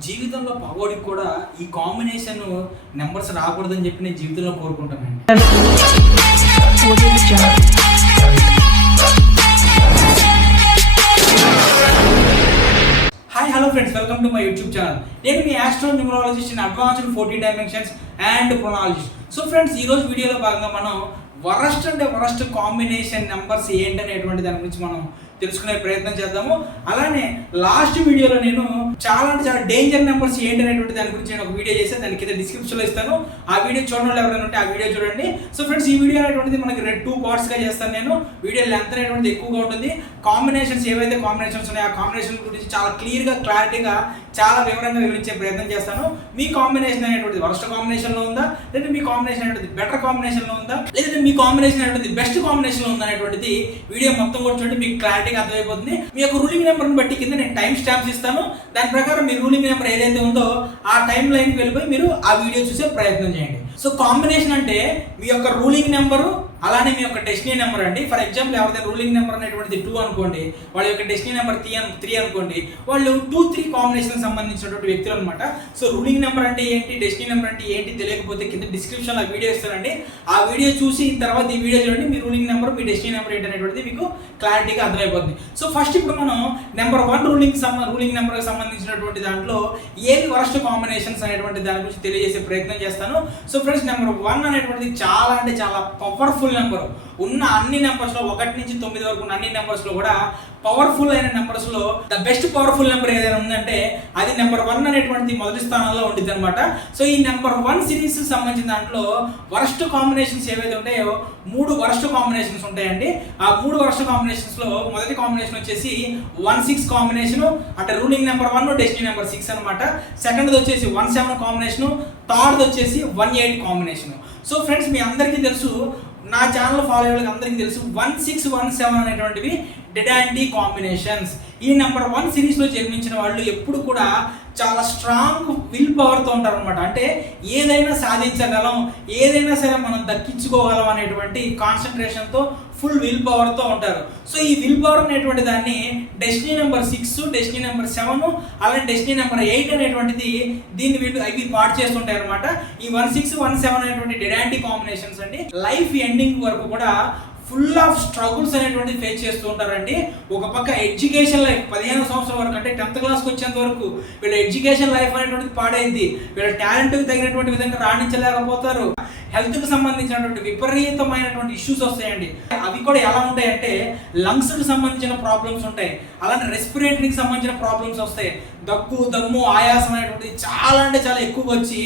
జీవితంలో పగోడికి కూడా ఈ కాంబినేషన్ నెంబర్స్ రాకూడదని చెప్పి నేను జీవితంలో కోరుకుంటానండి. Hi hello friends, welcome to my YouTube channel. నేను మీ astro numerologist in advanced 40 dimensions and pronologist. So friends, ఈరోజు వీడియోలో భాగంగా మనం వరస్ట్ కాంబినేషన్ నెంబర్స్ ఏంటనేటువంటి దాని గురించి మనం తెలుసుకునే ప్రయత్నం చేద్దాము. అలానే లాస్ట్ వీడియోలో నేను చాలా డేంజర్ నెంబర్స్ ఏంటి అనేటువంటి దాని గురించి నేను ఒక వీడియో చేశాను. దాని కింద డిస్క్రిప్షన్లో ఇస్తాను. ఆ వీడియో చూడడం ఎవరైనా ఉంటే ఆ వీడియో చూడండి. సో ఫ్రెండ్స్, ఈ వీడియో అనేటువంటిది మనకి 2 పార్ట్స్గా చేస్తాను. నేను వీడియో లెంత్ అనేటువంటిది ఎక్కువగా ఉంటుంది. కాంబినేషన్స్ ఏవైతే కాంబినేషన్స్ ఉన్నాయో ఆ కాంబినేషన్ గురించి చాలా క్లారిటీగా చాలా వివరంగా వివరించే ప్రయత్నం చేస్తాను. మీ కాంబినేషన్ అనేటువంటిది వరస్ట్ కాంబినేషన్లో ఉందా, లేదా మీ కాంబినేషన్ అనేటువంటిది బెటర్ కాంబినేషన్లో ఉందా, లేదా మీ కాంబినేషన్ అనేటువంటిది బెస్ట్ కాంబినేషన్లో ఉందా అనేటువంటిది వీడియో మొత్తం కూడా చూడండి. మీకు క్లారిటీగా అర్థమైపోతుంది. మీ యొక్క రూలింగ్ నెంబర్ని బట్టి కింద నేను టైం స్టాంప్స్ ఇస్తాను. దాని ప్రకారం మీ రూలింగ్ నెంబర్ ఏదైతే ఉందో ఆ టైం లైన్కి వెళ్ళిపోయి మీరు ఆ వీడియో చూసే ప్రయత్నం చేయండి. సో కాంబినేషన్ అంటే మీ యొక్క రూలింగ్ నెంబరు అలానే మీ యొక్క డెస్టినీ నెంబర్ అండి. ఫర్ ఎగ్జాంపుల్, ఎవరైతే రూలింగ్ నెంబర్ అనేటువంటిది 2 అనుకోండి, వాళ్ళ యొక్క డెస్టినీ నెంబర్ 3 అనుకోండి, వాళ్ళు 2-3 కాంబినేషన్ సంబంధించినటువంటి వ్యక్తులు అనమాట. సో రూలింగ్ నెంబర్ అంటే ఏంటి, డెస్టినీ నెంబర్ అంటే ఏంటి తెలియకపోతే కింద డిస్క్రిప్షన్ లో వీడియో ఇస్తానండి. ఆ వీడియో చూసి తర్వాత ఈ వీడియో చూడండి. మీ రూలింగ్ నెంబర్, మీ డెస్టినీ నెంబర్ ఏంటి అనేటువంటిది మీకు క్లారిటీగా అర్థమైపోతుంది. సో ఫస్ట్ ఇప్పుడు మనం నెంబర్ 1 రూలింగ్ నెంబర్కి సంబంధించినటువంటి దాంట్లో ఏది వరస్ట్ కాంబినేషన్స్ అనేటువంటి దాని గురించి తెలియజేసే ప్రయత్నం చేస్తాను. సో ఫ్రెండ్స్, నెంబర్ 1 అనేటువంటిది చాలా పవర్ఫుల్ నెంబర్. ఉన్న అన్ని నెంబర్స్ లో 1 నుంచి 9 వరకు ఉన్న అన్ని నెంబర్స్ లో కూడా పవర్ఫుల్ అయిన నెంబర్స్ లో ద బెస్ట్ పవర్ఫుల్ నెంబర్ ఏదైనా ఉందంటే అది నెంబర్ 1 అనేటువంటి మొదటి స్థానంలో ఉంటుంది అనమాట. సో ఈ నెంబర్ 1 సిరీస్ సంబంధించిన దాంట్లో వరస్ట్ కాంబినేషన్స్ ఏవైతే ఉంటాయో 3 వరస్ట్ కాంబినేషన్స్ ఉంటాయండి. ఆ 3 వరస్ట్ కాంబినేషన్స్ లో మొదటి కాంబినేషన్ వచ్చేసి 1-6 కాంబినేషన్, అంటే రూలింగ్ నెంబర్ 1 డెస్టినీ నెంబర్ 6 అనమాట. సెకండ్ వచ్చేసి 1-7 కాంబినేషన్, థర్డ్ వచ్చేసి 1-8 కాంబినేషన్. సో ఫ్రెండ్స్, మీ అందరికీ తెలుసు, నా ఛానల్ ఫాలో అయ్యే వాళ్ళకి అందరికీ తెలుసు, 1-6-1-7 అనేటువంటివి డెడ్ యాంటీ కాంబినేషన్స్. ఈ నెంబర్ 1 సిరీస్లో జన్మించిన వాళ్ళు ఎప్పుడు కూడా చాలా స్ట్రాంగ్ విల్ పవర్తో ఉంటారు అనమాట. అంటే ఏదైనా సాధించగలం, ఏదైనా సరే మనం దక్కించుకోగలం అనేటువంటి కాన్సన్ట్రేషన్తో ఫుల్ విల్ పవర్తో ఉంటారు. సో ఈ విల్ పవర్ అనేటువంటి దాన్ని డెస్టినీ నెంబర్ 6, డెస్టినీ నెంబర్ 7, అలాగే డెస్టినీ నెంబర్ 8 అనేటువంటిది దీన్ని ఇవి పాడు చేస్తుంటాయి అనమాట. ఈ 1-6-1-7 అనేటువంటి డెడ్ యాంటీ కాంబినేషన్స్ అండి లైఫ్ ఎండింగ్ వరకు కూడా ఫుల్ ఆఫ్ స్ట్రగుల్స్ అనేటువంటి ఫేస్ చేస్తూ ఉంటారండి. ఒక పక్క ఎడ్యుకేషన్ లైఫ్ 15 సంవత్సరం వరకు, అంటే 10th క్లాస్కి వచ్చేంత వరకు వీళ్ళ ఎడ్యుకేషన్ లైఫ్ అనేటువంటిది పాడైంది. వీళ్ళ టాలెంట్కి తగినటువంటి విధంగా రాణించలేకపోతారు. హెల్త్కి సంబంధించినటువంటి విపరీతమైనటువంటి ఇష్యూస్ వస్తాయండి. అవి కూడా ఎలా ఉంటాయంటే లంగ్స్కి సంబంధించిన ప్రాబ్లమ్స్ ఉంటాయి, అలానే రెస్పిరేటరీకి సంబంధించిన ప్రాబ్లమ్స్ వస్తాయి. దగ్గు, దమ్ము, ఆయాసం అనేటువంటిది చాలా ఎక్కువగా వచ్చి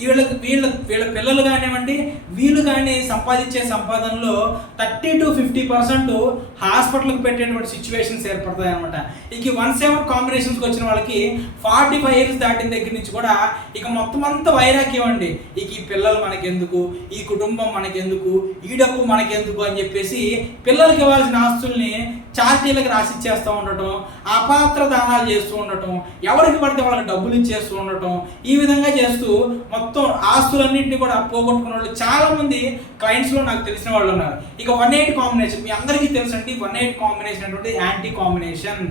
వీళ్ళ పిల్లలు కానివ్వండి, వీళ్ళు కానీ సంపాదించే సంపాదనలో 30-50% హాస్పిటల్కి పెట్టేటువంటి సిచ్యువేషన్స్ ఏర్పడతాయి అనమాట. ఇక 1-7 కాంబినేషన్స్కి వచ్చిన వాళ్ళకి 45 ఇయర్స్ దాటిన దగ్గర నుంచి కూడా ఇక మొత్తం అంతా వైరాగ్యం అండి. ఇక ఈ పిల్లలు మనకెందుకు, ఈ కుటుంబం మనకెందుకు, ఈ డబ్బు మనకెందుకు అని చెప్పేసి పిల్లలకి ఇవ్వాల్సిన ఆస్తుల్ని చార్టీలకు రాసిచ్చేస్తూ ఉండటం, అపాత్ర దానాలు చేస్తూ ఉండటం, ఎవరికి పడితే వాళ్ళకి డబ్బులు ఇచ్చేస్తూ ఉండటం, ఈ విధంగా చేస్తూ మొత్తం ఆస్తులన్నింటినీ కూడా పోగొట్టుకున్న వాళ్ళు చాలా మంది క్లయింట్స్లో నాకు తెలిసిన వాళ్ళు ఉన్నారు. ఇక 1-8 కాంబినేషన్ మీ అందరికీ తెలుసండి. 1-8 కాంబినేషన్ అంటే యాంటీ కాంబినేషన్.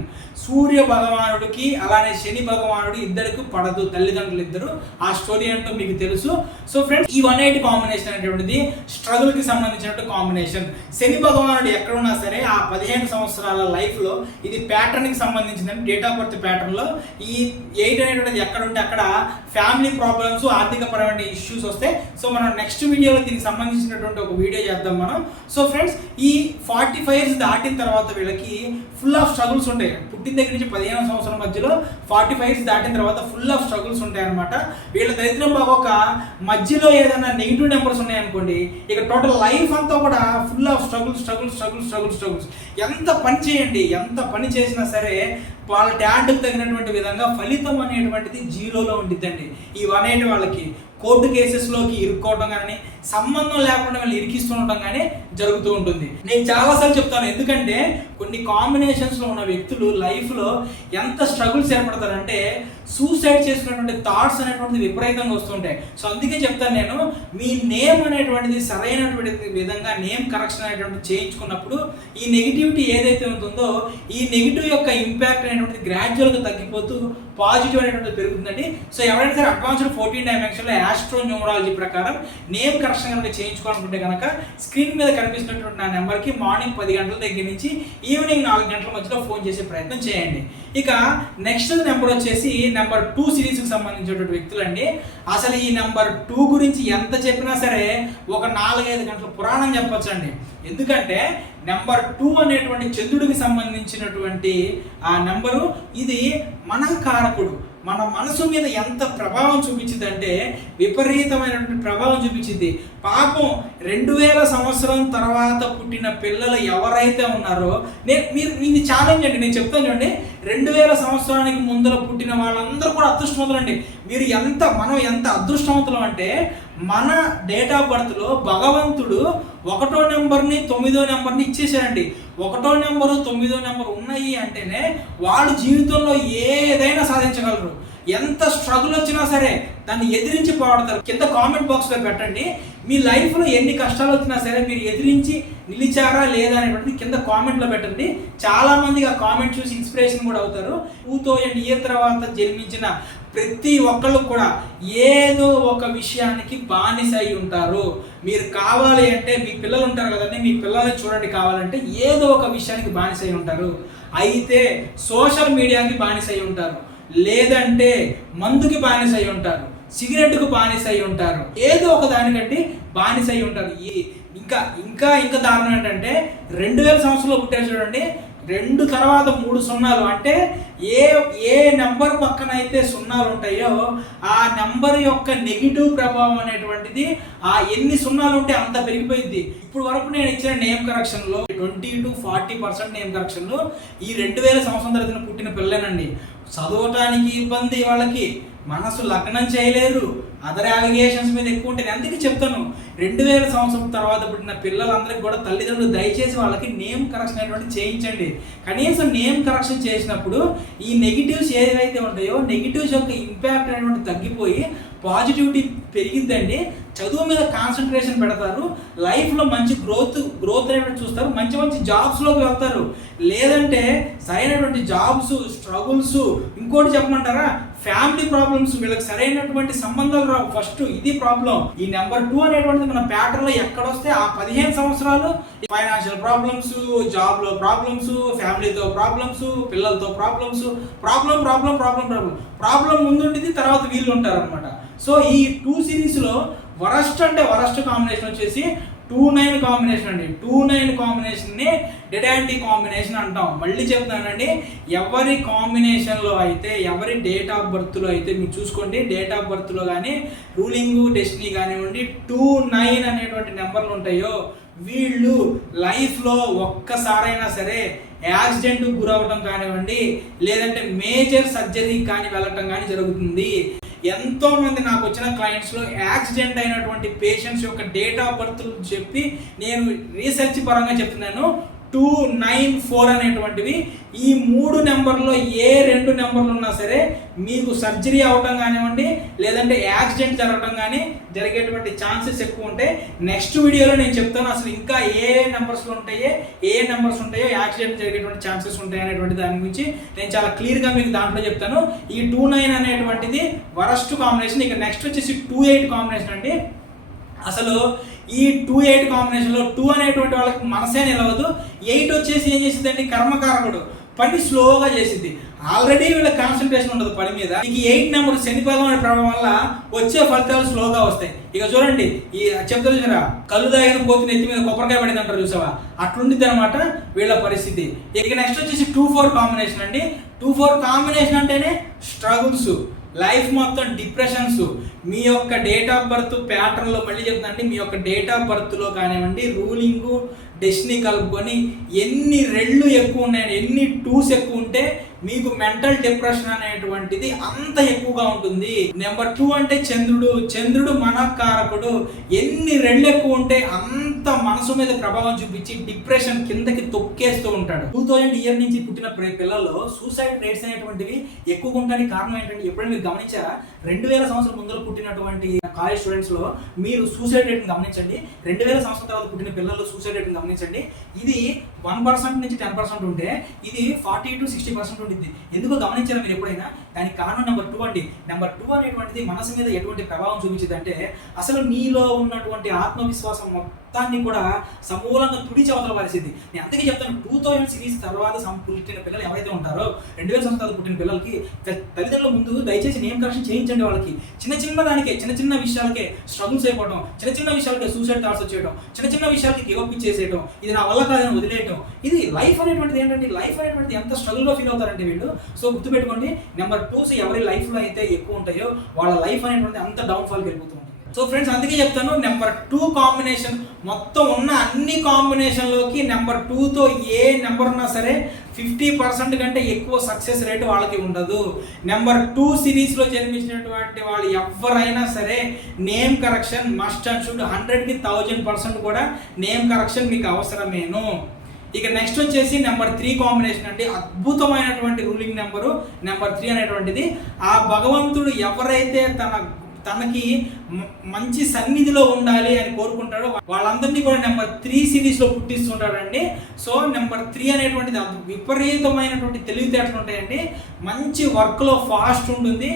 సూర్య భగవానుడికి అలానే శని భగవానుడు ఇద్దరికి పడదు, తల్లిదండ్రులు ఇద్దరు. ఆ స్టోరీ ఏంటో మీకు తెలుసు. సో ఫ్రెండ్స్, ఈ 1-8 కాంబినేషన్ అనేటువంటిది స్ట్రగుల్ కి సంబంధించినటువంటి కాంబినేషన్. శని భగవానుడు ఎక్కడున్నా సరే ఆ 15 సంవత్సరాల లైఫ్ లో ఇది ప్యాటర్న్ కి సంబంధించిన డేట్ ఆఫ్ బర్త్ ప్యాటర్న్ లో ఈ 8 అనేటువంటిది ఎక్కడ ఉంటే అక్కడ ఫ్యామిలీ ప్రాబ్లమ్స్, ఆర్థిక పరమైన ఇష్యూస్ వస్తాయి. సో మనం నెక్స్ట్ వీడియోలో దీనికి సంబంధించినటువంటి ఒక వీడియో చేద్దాం మనం. సో ఫ్రెండ్స్, ఈ 45 ఇయర్స్ దాటిన తర్వాత వీళ్ళకి ఫుల్ ఆఫ్ స్ట్రగుల్స్ ఉంటాయి. పుట్టిన దగ్గర నుంచి 15 సంవత్సరం మధ్యలో 45 ఇయర్స్ దాటిన తర్వాత ఫుల్ ఆఫ్ స్ట్రగుల్స్ ఉంటాయి అనమాట. వీళ్ళ దరిద్రం బాగోక మధ్యలో ఏదైనా నెగిటివ్ నెంబర్స్ ఉన్నాయనుకోండి, ఇక టోటల్ లైఫ్ అంతా కూడా ఫుల్ ఆఫ్ స్ట్రగుల్స్. ఎంత పని చేయండి, ఎంత పని చేసినా సరే వాళ్ళ టాలెంట్కి తగినటువంటి విధంగా ఫలితం అనేటువంటిది 0లో ఉండిద్దండి. ఈ 1-8 వాళ్ళకి కోర్టు కేసెస్లోకి ఇరుక్కోవడం కానీ, సంబంధం లేకుండా వాళ్ళు ఇరికిస్తుండటం కానీ జరుగుతూ ఉంటుంది. నేను చాలాసార్లు చెప్తాను, ఎందుకంటే కొన్ని కాంబినేషన్స్లో ఉన్న వ్యక్తులు లైఫ్లో ఎంత స్ట్రగుల్స్ ఏర్పడతారంటే సూసైడ్ చేసుకునేటువంటి థాట్స్ అనేటువంటిది విపరీతంగా వస్తుంటాయి. సో అందుకే చెప్తాను నేను, మీ నేమ్ అనేటువంటిది సరైనటువంటి విధంగా నేమ్ కరెక్షన్ అనేటువంటిది చేయించుకున్నప్పుడు ఈ నెగిటివిటీ ఏదైతే ఉంటుందో ఈ నెగిటివ్ యొక్క ఇంపాక్ట్ అనేటువంటిది గ్రాడ్యువల్గా తగ్గిపోతూ పాజిటివ్ అనేటువంటిది పెరుగుతుందండి. సో ఎవరైనా సరే అడ్వాన్స్డ్ 14 డైమెన్షన్లో ఆస్ట్రో న్యూమరాలజీ ప్రకారం నేమ్ కరెక్షన్ కనుక చేయించుకోవాలనుకుంటే కనుక స్క్రీన్ మీద కనిపిస్తున్నటువంటి నా నెంబర్కి మార్నింగ్ 10 గంటల దగ్గర నుంచి ఈవినింగ్ 4 గంటల మధ్యలో ఫోన్ చేసే ప్రయత్నం చేయండి. ఇక నెక్స్ట్ నెంబర్ వచ్చేసి నెంబర్ 2 సిరీస్కి సంబంధించినటువంటి వ్యక్తులండి. అసలు ఈ నెంబర్ 2 గురించి ఎంత చెప్పినా సరే ఒక 4-5 గంటల పురాణం చెప్పొచ్చండి. ఎందుకంటే నెంబర్ 2 అనేటువంటి చంద్రుడికి సంబంధించినటువంటి ఆ నెంబరు, ఇది మన కారకుడు. మన మనసు మీద ఎంత ప్రభావం చూపించింది అంటే విపరీతమైనటువంటి ప్రభావం చూపించింది. పాపం 2000 సంవత్సరం తర్వాత పుట్టిన పిల్లలు ఎవరైతే ఉన్నారో, మీరు ఇది ఛాలెంజ్ అండి, నేను చెప్తాను చూడండి. 2000 సంవత్సరానికి ముందర పుట్టిన వాళ్ళందరూ కూడా అదృష్టవంతులు అండి. మనం ఎంత అదృష్టవంతులం అంటే మన డేట్ ఆఫ్ బర్త్లో భగవంతుడు 1వ నెంబర్ని 9వ నెంబర్ని ఇచ్చేసారండి. 1వ నెంబరు 9వ నెంబర్ ఉన్నాయి అంటేనే వాళ్ళు జీవితంలో ఏదైనా సాధించగలరు. ఎంత స్ట్రగుల్ వచ్చినా సరే దాన్ని ఎదిరించి పోరాడతారు. కింద కామెంట్ బాక్స్లో పెట్టండి, మీ లైఫ్లో ఎన్ని కష్టాలు వచ్చినా సరే మీరు ఎదిరించి నిలిచారా లేదా అనేటువంటిది కింద కామెంట్లో పెట్టండి. చాలామందికి ఆ కామెంట్ చూసి ఇన్స్పిరేషన్ కూడా అవుతారు. 2000 ఇయర్ తర్వాత జన్మించిన ప్రతి ఒక్కళ్ళు కూడా ఏదో ఒక విషయానికి బానిస అయి ఉంటారు. మీరు కావాలి అంటే మీ పిల్లలు ఉంటారు కదండి, మీ పిల్లల్ని చూడండి, కావాలంటే ఏదో ఒక విషయానికి బానిస అయి ఉంటారు. అయితే సోషల్ మీడియాకి బానిస అయి ఉంటారు, లేదంటే మందుకి బానిస అయి ఉంటారు, సిగరెట్కు బానిస అయి ఉంటారు, ఏదో ఒక దానికంటే బానిస అయి ఉంటారు. ఇంకా ఇంకా ఇంకా దారుణం ఏంటంటే 2000 సంవత్సరంలో పుట్టారు చూడండి, 2 తర్వాత 3 సున్నాలు, అంటే ఏ నెంబర్ పక్కన అయితే సున్నాలు ఉంటాయో ఆ నెంబర్ యొక్క నెగిటివ్ ప్రభావం అనేటువంటిది ఆ ఎన్ని సున్నాలు ఉంటే అంత పెరిగిపోయింది. ఇప్పుడు వరకు నేను ఇచ్చిన నేమ్ కరెక్షన్లో 20 to 40% నేమ్ కరెక్షన్లో ఈ 2000 సంవత్సరం తర్వాత పుట్టిన పిల్లలేనండి. చదవటానికి ఇబ్బంది, వాళ్ళకి మనసు లగ్నం చేయలేరు, అదర్ అలిగేషన్స్ మీద ఎక్కువ ఉంటాయి. అందుకే చెప్తాను, 2000 సంవత్సరం తర్వాత పుట్టిన పిల్లలందరికీ కూడా తల్లిదండ్రులు దయచేసి వాళ్ళకి నేమ్ కరెక్షన్ అనేటువంటి చేయించండి. కనీసం నేమ్ కరెక్షన్ చేసినప్పుడు ఈ నెగిటివ్స్ ఏదైతే ఉంటాయో నెగిటివ్స్ యొక్క ఇంపాక్ట్ అనేటువంటి తగ్గిపోయి పాజిటివిటీ పెరిగిద్దండి. చదువు మీద కాన్సన్ట్రేషన్ పెడతారు, లైఫ్లో మంచి గ్రోత్ అనేటువంటి చూస్తారు, మంచి జాబ్స్లోకి వెళ్తారు. లేదంటే సరైనటువంటి జాబ్స్, స్ట్రగుల్స్, ఇంకోటి చెప్పమంటారా, ఫ్యామిలీ ప్రాబ్లమ్స్, వీళ్ళకి సరైనటువంటి సంబంధాలు రావు. ఫస్ట్ ఇది ప్రాబ్లం. ఈ నెంబర్ 2 అనేటువంటిది మన ప్యాటర్న్లో ఎక్కడొస్తే ఆ 15 సంవత్సరాలు ఫైనాన్షియల్ ప్రాబ్లమ్స్, జాబ్లో ప్రాబ్లమ్స్, ఫ్యామిలీతో ప్రాబ్లమ్స్, పిల్లలతో ప్రాబ్లమ్స్, ప్రాబ్లం ముందుంటుంది, తర్వాత వీళ్ళు ఉంటారు అనమాట. సో ఈ 2 సిరీస్లో వరస్ట్ కాంబినేషన్ వచ్చేసి 2-9 కాంబినేషన్ అండి. 2-9 కాంబినేషన్ని డెడ్ కాంబినేషన్ అంటాం. మళ్ళీ చెప్తానండి, ఎవరి కాంబినేషన్లో అయితే, ఎవరి డేట్ ఆఫ్ బర్త్లో అయితే మీరు చూసుకోండి, డేట్ ఆఫ్ బర్త్లో కానీ రూలింగ్ డెస్టినీ కానివ్వండి 2-9 అనేటువంటి నెంబర్లు ఉంటాయో వీళ్ళు లైఫ్లో ఒక్కసారైనా సరే యాక్సిడెంట్ గురవడం కానివ్వండి, లేదంటే మేజర్ సర్జరీ కానీ వెళ్ళటం కానీ జరుగుతుంది. ఎంతో మంది నాకు వచ్చిన క్లయింట్స్లో యాక్సిడెంట్ అయినటువంటి పేషెంట్స్ యొక్క డేట్ ఆఫ్ బర్త్ చెప్పి నేను రీసెర్చ్ పరంగా చెప్తున్నాను. 294 అనేటువంటివి ఈ 3 నెంబర్లో ఏ 2 నెంబర్లు ఉన్నా సరే మీకు సర్జరీ అవ్వటం కానివ్వండి, లేదంటే యాక్సిడెంట్ జరగడం కానీ జరిగేటువంటి ఛాన్సెస్ ఎక్కువ ఉంటాయి. నెక్స్ట్ వీడియోలో నేను చెప్తాను అసలు ఇంకా ఏ నెంబర్స్ ఉంటాయో యాక్సిడెంట్ జరిగేటువంటి ఛాన్సెస్ ఉంటాయి అనేటువంటి దాని గురించి నేను చాలా క్లియర్గా మీకు దాంట్లో చెప్తాను. ఈ 2-9 అనేటువంటిది వరస్ట్ కాంబినేషన్. ఇక నెక్స్ట్ వచ్చేసి 2-8 కాంబినేషన్ అండి. అసలు ఈ 2-8 కాంబినేషన్లో 2 అనేటువంటి వాళ్ళకి మనసే నిలవదు. 8 వచ్చేసి ఏం చేసిందండి, కర్మకారకుడు, పని స్లోగా చేసింది. ఆల్రెడీ వీళ్ళ కాన్సన్ట్రేషన్ ఉండదు పని మీద. ఇక 8 నెంబర్ శని భగవానుడి ప్రభావం వల్ల వచ్చే ఫలితాలు స్లోగా వస్తాయి. ఇక చూడండి, ఈ చెప్తారు చూసారా, కళ్ళు దాగిన పోతున్న ఎత్తి మీద కొబ్బరికాయ పడింది అంటారు చూసావా, అట్లుండిద్ది అనమాట వీళ్ళ పరిస్థితి. ఇక నెక్స్ట్ వచ్చేసి 2-4 కాంబినేషన్ అండి. 2-4 కాంబినేషన్ అంటేనే స్ట్రగుల్స్, లైఫ్ మొత్తం డిప్రెషన్స్. మీ యొక్క డేట్ ఆఫ్ బర్త్ ప్యాటర్న్లో మళ్ళీ చెప్తానండి, మీ యొక్క డేట్ ఆఫ్ బర్త్లో కానివ్వండి రూలింగు డెస్టినీ కలుపుకొని ఎన్ని రెళ్ళు ఎక్కువ ఉన్నాయని, ఎన్ని 2s ఎక్కువ ఉంటే మీకు మెంటల్ డిప్రెషన్ అనేటువంటిది అంత ఎక్కువగా ఉంటుంది. నెంబర్ 2 అంటే చంద్రుడు మనకారకుడు. ఎన్ని రెళ్ళు ఎక్కువ ఉంటే అంత మనసు మీద ప్రభావం చూపించి డిప్రెషన్ కిందకి తొక్కేస్తూ ఉంటాడు. 2000 ఇయర్ నుంచి పుట్టిన పిల్లల్లో సూసైడ్ రేట్స్ అనేటువంటివి ఎక్కువగా ఉండడానికి కారణం ఏంటంటే, ఎప్పుడైనా మీరు గమనించారా, 2000 సంవత్సరం ముందర పుట్టినటువంటి కాలేజ్ స్టూడెంట్స్లో మీరు సూసైడ్ రేట్ని గమనించండి, 2000 సంవత్సరం తర్వాత పుట్టిన పిల్లల్లో సూసైడ్ రేట్ని గమనించండి. ఇది 1% నుంచి 10% ఉంటే ఇది 40 to 60% ఉంటుంది. ఎందుకో గమనించారా మీరు ఎప్పుడైనా? దానికి కారణం నెంబర్ 2 అండి. నెంబర్ 2 అనేటువంటిది మనసు మీద ఎటువంటి ప్రభావం చూపించింది అంటే, అసలు నీలో ఉన్నటువంటి ఆత్మవిశ్వాసం మొత్తాన్ని కూడా సమూలంగా తుడిచి అవతల పరిస్థితి. నేను అందుకే చెప్తాను, 2000 సిరీస్ తర్వాత పుట్టిన పిల్లలు ఎవరైతే ఉంటారో, 2000 సంవత్సరాలు పుట్టిన పిల్లలకి తల్లిదండ్రుల ముందు దయచేసి నేమ్ కరెక్షన్ చేయించండి. వాళ్ళకి చిన్న దానికే, చిన్న విషయాలకే స్ట్రగుల్స్ అయిపోవడం, చిన్న విషయాలకే సూసైడ్ థాట్స్ వచ్చేయడం, చిన్న విషయాలకి గివ్ అప్ చేసేయడం, ఇది నా వల్ల కాదని వదిలేయడం. ఇది లైఫ్ అనేటువంటిది ఏంటంటే, లైఫ్ అనేటువంటిది ఎంత స్ట్రగుల్గా ఫీల్ అవుతారంటే వీళ్ళు. సో గుర్తుపెట్టుకోండి, నెంబర్ 2 ఎవరి లైఫ్లో అయితే ఎక్కువ ఉంటాయో వాళ్ళ లైఫ్ అనేటువంటిది అంత డౌన్ఫాల్కి వెళ్ళిపోతూ ఉంటుంది. సో ఫ్రెండ్స్, అందుకే చెప్తాను, నెంబర్ 2 కాంబినేషన్ మొత్తం ఉన్న అన్ని కాంబినేషన్లోకి నెంబర్ 2తో ఏ నెంబర్ ఉన్నా సరే 50% కంటే ఎక్కువ సక్సెస్ రేట్ వాళ్ళకి ఉండదు. నెంబర్ 2 సిరీస్లో జన్మించినటువంటి వాళ్ళు ఎవరైనా సరే name correction must and should 100కి 1000% కూడా నేమ్ కరెక్షన్ మీకు అవసరమేను. ఇక నెక్స్ట్ వచ్చేసి నెంబర్ 3 కాంబినేషన్ అండి. అద్భుతమైనటువంటి రూలింగ్ నెంబరు నెంబర్ 3 అనేటువంటిది. ఆ భగవంతుడు ఎవరైతే తనకి మంచి సన్నిధిలో ఉండాలి అని కోరుకుంటాడో వాళ్ళందరినీ కూడా నెంబర్ 3 సిరీస్లో పుట్టిస్తుంటాడండి. సో నెంబర్ 3 అనేటువంటిది విపరీతమైనటువంటి తెలివితేటలు ఉంటాయండి. మంచి వర్క్లో ఫాస్ట్ ఉంటుంది,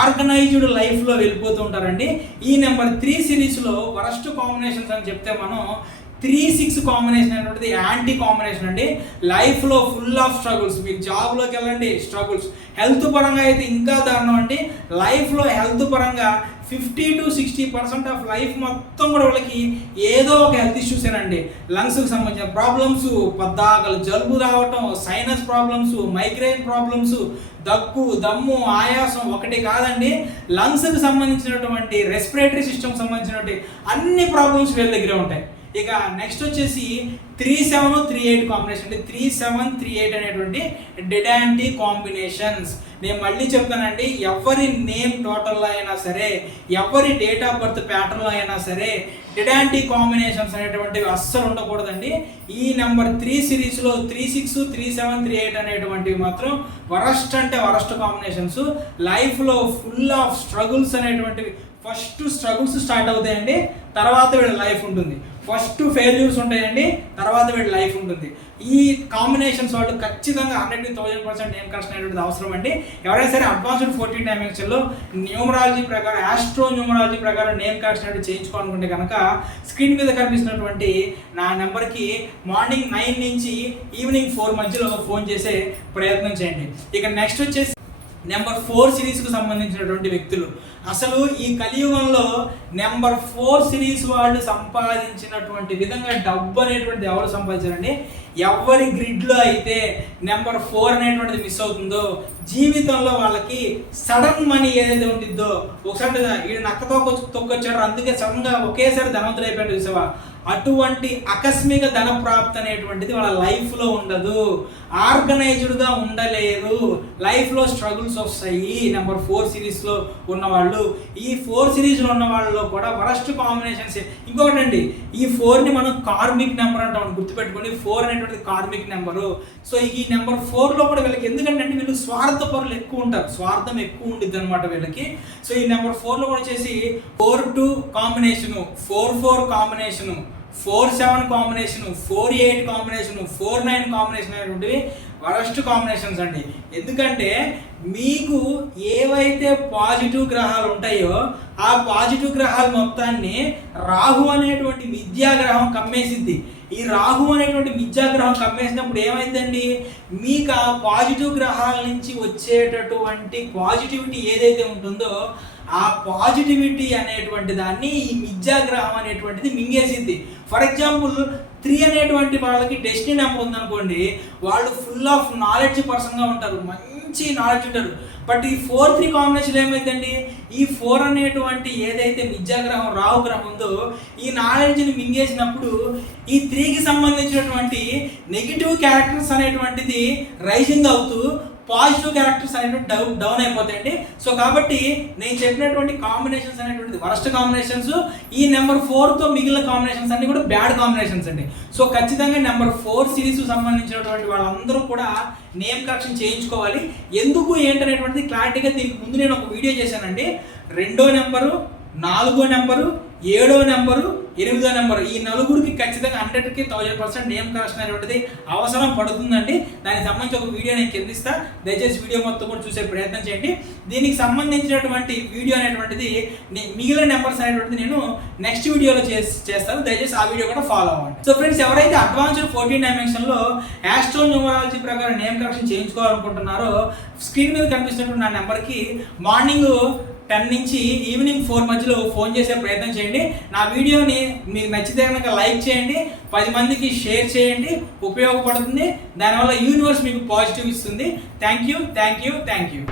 ఆర్గనైజ్డ్ లైఫ్లో వెళ్ళిపోతూ ఉంటారండి. ఈ నెంబర్ 3 సిరీస్లో వరస్ట్ కాంబినేషన్స్ అని చెప్తే మనం 3-6 కాంబినేషన్ అనేటువంటిది యాంటీ కాంబినేషన్ అండి. లైఫ్లో ఫుల్ ఆఫ్ స్ట్రగుల్స్. మీరు జాబ్లోకి వెళ్ళండి, స్ట్రగుల్స్. హెల్త్ పరంగా అయితే ఇంకా దారుణం అండి. లైఫ్లో హెల్త్ పరంగా 50 to 60% ఆఫ్ లైఫ్ మొత్తం కూడా వాళ్ళకి ఏదో ఒక హెల్త్ ఇష్యూసేనండి. లంగ్స్కి సంబంధించిన ప్రాబ్లమ్స్, పద్దాకలు జలుబు రావటం, సైనస్ ప్రాబ్లమ్స్, మైగ్రేన్ ప్రాబ్లమ్స్, దగ్గు, దమ్ము, ఆయాసం ఒకటి కాదండి. లంగ్స్కి సంబంధించినటువంటి రెస్పిరేటరీ సిస్టమ్ సంబంధించినటువంటి అన్ని ప్రాబ్లమ్స్ వీళ్ళ దగ్గరే ఉంటాయి. ఇక నెక్స్ట్ వచ్చేసి 3-7-3-8 కాంబినేషన్ అంటే 3-7-3-8 అనేటువంటి డెడ్ యాంటీ కాంబినేషన్స్. నేను మళ్ళీ చెప్తానండి, ఎవరి నేమ్ టోటల్లో అయినా సరే, ఎవరి డేట్ ఆఫ్ బర్త్ ప్యాటర్న్లో అయినా సరే డెడ్ యాంటీ కాంబినేషన్స్ అనేటువంటివి అస్సలు ఉండకూడదండి. ఈ నెంబర్ 3 సిరీస్లో 3-6, 3-7-3-8 అనేటువంటివి మాత్రం వరస్ట్ అంటే వరస్ట్ కాంబినేషన్స్. లైఫ్లో ఫుల్ ఆఫ్ స్ట్రగుల్స్ అనేటువంటివి. ఫస్ట్ స్ట్రగుల్స్ స్టార్ట్ అవుతాయండి, తర్వాత వీళ్ళ లైఫ్ ఉంటుంది. ఫస్ట్ ఫెయిల్యూర్స్ ఉంటాయండి, తర్వాత వీళ్ళ లైఫ్ ఉంటుంది. ఈ కాంబినేషన్స్ వాళ్ళు ఖచ్చితంగా 100-1000% నేమ్ కరెక్షన్ అనేటువంటిది అవసరం అండి. ఎవరైనా సరే అడ్వాన్స్డ్ 14 డైమెన్షన్లో న్యూమరాలజీ ప్రకారం, ఆస్ట్రో న్యూమరాలజీ ప్రకారం నేమ్ కరెక్షన్ అనేది చేయించుకోవాలనుకుంటే కనుక స్క్రీన్ మీద కనిపిస్తున్నటువంటి నా నెంబర్కి మార్నింగ్ 9 నుంచి ఈవినింగ్ 4 మధ్యలో ఫోన్ చేసే ప్రయత్నం చేయండి. ఇక నెక్స్ట్ వచ్చేసి నెంబర్ 4 సిరీస్కు సంబంధించినటువంటి వ్యక్తులు. అసలు ఈ కలియుగంలో నెంబర్ 4 సిరీస్ వాళ్ళు సంపాదించినటువంటి విధంగా డబ్బు అనేటువంటిది ఎవరు సంపాదించారండి? ఎవరి గ్రిడ్లో అయితే నెంబర్ 4 అనేటువంటిది మిస్ అవుతుందో జీవితంలో వాళ్ళకి సడన్ మనీ ఏదైతే ఉంటుందో, ఒకసారి ఈ నక్కతో తొక్కొచ్చాడు అందుకే సడన్గా ఒకేసారి ధనవంతులు అయిపోయాడు చూసావా, అటువంటి ఆకస్మిక ధన ప్రాప్తి అనేటువంటిది వాళ్ళ లైఫ్లో ఉండదు. ఆర్గనైజ్డ్గా ఉండలేరు, లైఫ్లో స్ట్రగుల్స్ వస్తాయి. నెంబర్ 4 సిరీస్లో ఉన్నవాళ్ళు, ఈ 4 సిరీస్లో ఉన్న వాళ్ళలో కూడా వరస్ట్ కాంబినేషన్స్. ఇంకొకటి అండి, ఈ 4ని మనం కార్మిక్ నెంబర్ అంటాం, గుర్తుపెట్టుకోండి. 4 అనేటువంటిది కార్మిక్ నెంబరు. సో ఈ నెంబర్ 4లో కూడా వీళ్ళకి ఎందుకంటే అంటే వీళ్ళు స్వార్థపరులు ఎక్కువ ఉంటారు, స్వార్థం ఎక్కువ ఉంటుంది అనమాట వీళ్ళకి. సో ఈ నెంబర్ 4లో కూడా వచ్చేసి 4-2 combination, 4-4 combination, 4-7 combination, 4-8 combination, 4-9 combination అనేటువంటివి వరస్ట్ కాంబినేషన్స్ అండి. ఎందుకంటే మీకు ఏవైతే పాజిటివ్ గ్రహాలు ఉంటాయో ఆ పాజిటివ్ గ్రహాలు మొత్తాన్ని రాహు అనేటువంటి విద్యాగ్రహం కమ్మేసిద్ది. ఈ రాహు అనేటువంటి విద్యాగ్రహం కమ్మేసినప్పుడు ఏమైందండి, మీకు ఆ పాజిటివ్ గ్రహాల నుంచి వచ్చేటటువంటి పాజిటివిటీ ఏదైతే ఉంటుందో ఆ పాజిటివిటీ అనేటువంటి దాన్ని ఈ విద్యాగ్రహం అనేటువంటిది మింగేసింది. ఫర్ ఎగ్జాంపుల్ 3 అనేటువంటి వాళ్ళకి డెస్టినీ నెంబర్ ఉందనుకోండి, వాళ్ళు ఫుల్ ఆఫ్ నాలెడ్జ్ పర్సన్గా ఉంటారు, మంచి నాలెడ్జ్ ఉంటారు. బట్ ఈ 4-3 కాంబినేషన్ ఏమైందండి, ఈ 4 అనేటువంటి ఏదైతే విద్యాగ్రహం రాహు గ్రహం ఉందో ఈ నాలెడ్జ్ని మింగేసినప్పుడు ఈ 3కి సంబంధించినటువంటి నెగిటివ్ క్యారెక్టర్స్ అనేటువంటిది రైజింగ్ అవుతూ పాజిటివ్ క్యారెక్టర్స్ అనేటువంటి డౌన్ అయిపోతాయండి. సో కాబట్టి నేను చెప్పినటువంటి కాంబినేషన్స్ అనేటువంటిది వరస్ట్ కాంబినేషన్స్. ఈ నెంబర్ 4తో మిగిలిన కాంబినేషన్స్ అన్ని కూడా బ్యాడ్ కాంబినేషన్స్ అండి. సో ఖచ్చితంగా నెంబర్ 4 సిరీస్ సంబంధించినటువంటి వాళ్ళందరూ కూడా నేమ్ కరెక్షన్ చేయించుకోవాలి. ఎందుకు ఏంటనేటువంటిది క్లారిటీగా దీనికి ముందు నేను ఒక వీడియో చేశానండి. 2వ నెంబరు, 4వ నెంబరు, 7వ నెంబరు, 8వ నెంబర్. ఈ నలుగురికి ఖచ్చితంగా 100కి 1000% నేమ్ కరెక్షన్ అనేటువంటిది అవసరం పడుతుందండి. దానికి సంబంధించి ఒక వీడియో నేను కింద ఇస్తా, దయచేసి వీడియో మొత్తం కూడా చూసే ప్రయత్నం చేయండి. దీనికి సంబంధించినటువంటి వీడియో అనేటువంటిది మిగిలిన నెంబర్స్ అనేటువంటిది నేను నెక్స్ట్ వీడియోలో చేస్తాను, దయచేసి ఆ వీడియో కూడా ఫాలో అవ్వండి. సో ఫ్రెండ్స్, ఎవరైతే అడ్వాన్స్డ్ 14 డైమెన్షన్ లో ఆస్ట్రో న్యూమరాలజీ ప్రకారం నేమ్ కరెక్షన్ చేయించుకోవాలనుకుంటున్నారో స్క్రీన్ మీద కనిపిస్తున్నటువంటి నా నెంబర్కి మార్నింగ్ 10 నుంచి ఈవినింగ్ 4 మధ్యలో ఫోన్ చేసే ప్రయత్నం చేయండి. నా వీడియోని మీకు నచ్చితే కనుక లైక్ చేయండి, 10 మందికి షేర్ చేయండి, ఉపయోగపడుతుంది. దానివల్ల యూనివర్స్ మీకు పాజిటివ్ ఇస్తుంది. Thank you.